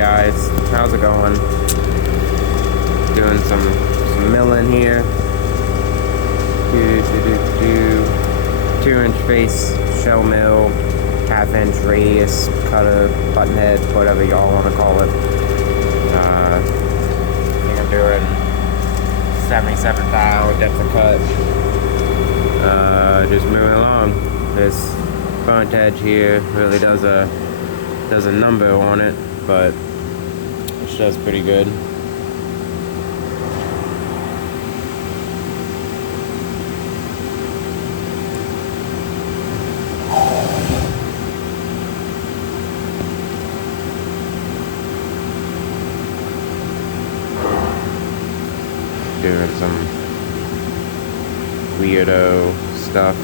guys, how's it going? Doing some milling here. 2-inch face shell mill, half-inch radius cutter, button head, whatever y'all want to call it. I think I'm doing 77 thou depth of cut. Just moving along. This front edge here really does a number on it, but it does pretty good. Doing some weirdo stuff.